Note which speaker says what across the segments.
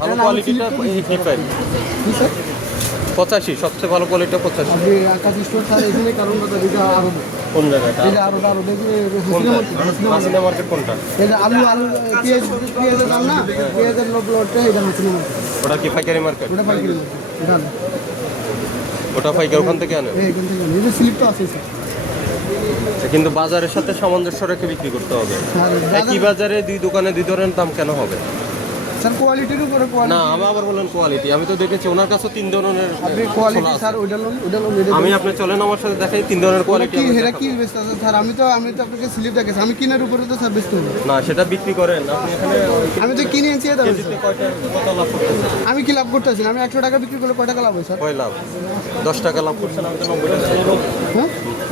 Speaker 1: ভালো কোয়ালিটিটা
Speaker 2: তো
Speaker 1: ফাইভ পঁচাশি সবচেয়ে ভালো কোয়ালিটিটা পঁচাশি। কোন জায়গাটা?
Speaker 2: হাসিনা মার্কেট
Speaker 1: কোনটা?
Speaker 2: আলু আলু পেঁয়াজ পেঁয়াজের দাম না পেঁয়াজের লোক এটা হাসিনা মার্কেট
Speaker 1: ওটা কি পাইকারি মার্কেট
Speaker 2: ওটা পাইকারি এটা
Speaker 1: ওটা পাইকারি ওখান থেকে আনে
Speaker 2: এখান থেকে নিয়ে। এই যে স্লিপটা আছে
Speaker 1: কিন্তু বাজারের সাথে সামঞ্জস্য রেখে বিক্রি করতে হবে। একই বাজারে দুই দোকানে দুই ধরনের দাম কেন হবে?
Speaker 2: স্যার কোয়ালিটির উপরে
Speaker 1: না
Speaker 2: কোয়ালিটি
Speaker 1: আমি আবার বলেন কোয়ালিটি আমি তো দেখেছি ওনার কাছে তিন ধরনের
Speaker 2: আপনি কোয়ালিটি স্যার ওইটা লোন ওইটা লোন
Speaker 1: আমি আপনি চলেন আমার সাথে দেখাই তিন ধরনের কোয়ালিটি
Speaker 2: কি হেরা কি বেচতে আছে? স্যার আমি তো আমি তো আপনাকে স্লিপ দেখেছি। আমি কিনার উপরে তো স্যার বেচতে
Speaker 1: না। সেটা বিক্রি করেন। আপনি এখানে
Speaker 2: আমি তো কিনে আনছি এটা
Speaker 1: কত লাভ করতেছেন?
Speaker 2: আমি কি লাভ করতেছি না? আমি একশো টাকা বিক্রি করলে কয় টাকা লাভ হয় স্যার?
Speaker 1: কয় লাভ? দশ টাকা লাভ করছেন আমি তো নব্বই টাকা।
Speaker 2: হ্যাঁ?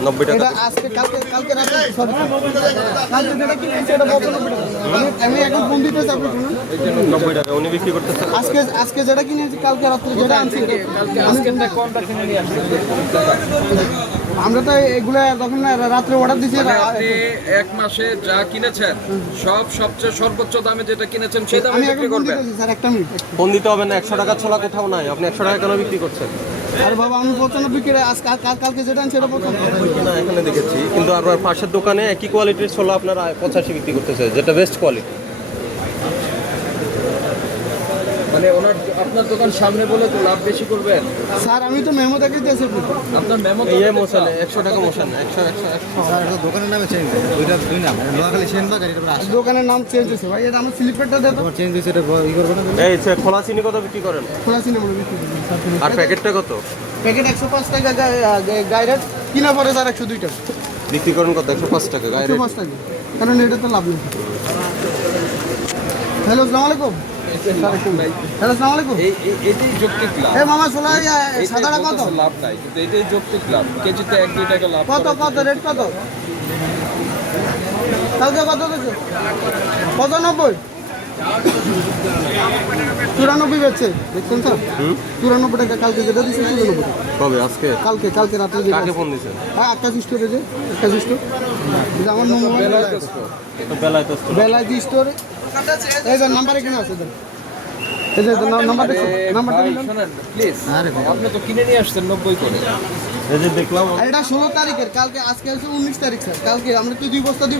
Speaker 1: নব্বই টাকা
Speaker 2: এটা আজকে কালকে কালকে রাতে সরি কালকে যেটা কিনে এটা পঁচানব্বই টাকা আমি- আমি এখন ফোন দিতেছি আপনি শুনুন।
Speaker 1: নব্বই টাকা উনি বিক্রি করতেছেন
Speaker 2: আজকে আজকে যেটা কিনে আনছি কালকে রাত্রে যেটা আনছি। আমরা তো এগুলো তখন রাত্রে অর্ডার দিছি
Speaker 3: মানে আপনি এক মাসে যা কিনেছেন সব সবচেয়ে সর্বোচ্চ দামে যেটা কিনেছেন সেই দামে বিক্রি করবেন।
Speaker 2: স্যার একটা মিনিট
Speaker 1: ফোন দিতে হবে না একশো টাকা ছোলা কোথাও নাই। আপনি একশো টাকা কেন বিক্রি করছেন?
Speaker 2: আর বাবা আমি পঁচানব্বই কিনে আজ কাল- কাল- কালকে যেটা আনছি এটা পঁচানব্বই।
Speaker 1: না এখানে দেখেছি। কিন্তু আপনার পাশের দোকানে একই কোয়ালিটির ছোলা আপনার পঁচাশি বিক্রি করতেছে যেটা বেস্ট কোয়ালিটি
Speaker 3: মানে ওনার আপনার দোকান সামনে বলে তো লাভ বেশি করবেন?
Speaker 2: স্যার আমি তো মেমো দেখে দিয়েছি।
Speaker 3: আপনার মেমো
Speaker 1: এই মোশানে একশো টাকা মোশানে একশো একশো একশো।
Speaker 4: দোকানের নামে চেঞ্জ ওইটা দুই নাম নোয়াখালী সেনবাগ আর এটা আসে।
Speaker 2: দোকানের নাম চেঞ্জ হয়েছে। ভাই এটা আমার স্লিপারটা তো
Speaker 4: তোমার চেঞ্জ হয়েছে এটা ই করব না?
Speaker 1: এই খোলা চিনি কত বিক্রি করেন?
Speaker 2: খোলা সিনেমা বিক্রি করি। স্যার
Speaker 1: আর প্যাকেটটা কত?
Speaker 2: প্যাকেট একশো পাঁচ টাকা গাইডের কিনা পরে স্যার একশো দুই টাকা।
Speaker 1: বিক্রি করেন কত? একশো পাঁচ টাকা গায়ে
Speaker 2: একশো পাঁচ টাকা। কারণ এটা তো লাভ নেই। হ্যালো আসসালামু আলাইকুম।
Speaker 3: এটাই যৌক্তিক লাভ।
Speaker 2: মামা ছোলা সাদাটা কত?
Speaker 3: লাভ নাই। কিন্তু এটাই যৌক্তিক লাভ। কেজিতে এক দুই টাকা লাভ
Speaker 2: কত কত রেট কত? কালকে কত দিচ্ছে পঁচানব্বই। চুরানব্বই বেচছে দেখছেন স্যার চুরানব্বই টাকা কালকে যেটা দিচ্ছে চুরানব্বই
Speaker 1: কবে? আজকে?
Speaker 2: কালকে কালকে রাত্রে যেটা
Speaker 1: কাকে ফোন দিছেন
Speaker 2: হ্যাঁ আকাশ স্টোরে যে আকাশ স্টোর আমার মোবাইল
Speaker 1: বেলায় তো
Speaker 2: বেলাজি স্টোর এই যে নাম্বার এখানে আছে দেন। এই যে নাম্বারটা নাম্বারটা দিলাম
Speaker 3: প্লিজ আপনি তো কিনে নিয়ে আসছেন নব্বই করে।
Speaker 1: এই যে দেখলাম
Speaker 2: এটা ষোলো তারিখের কালকে আজকে উনিশ তারিখ স্যার। কালকে আমরা তো দুই বস্তা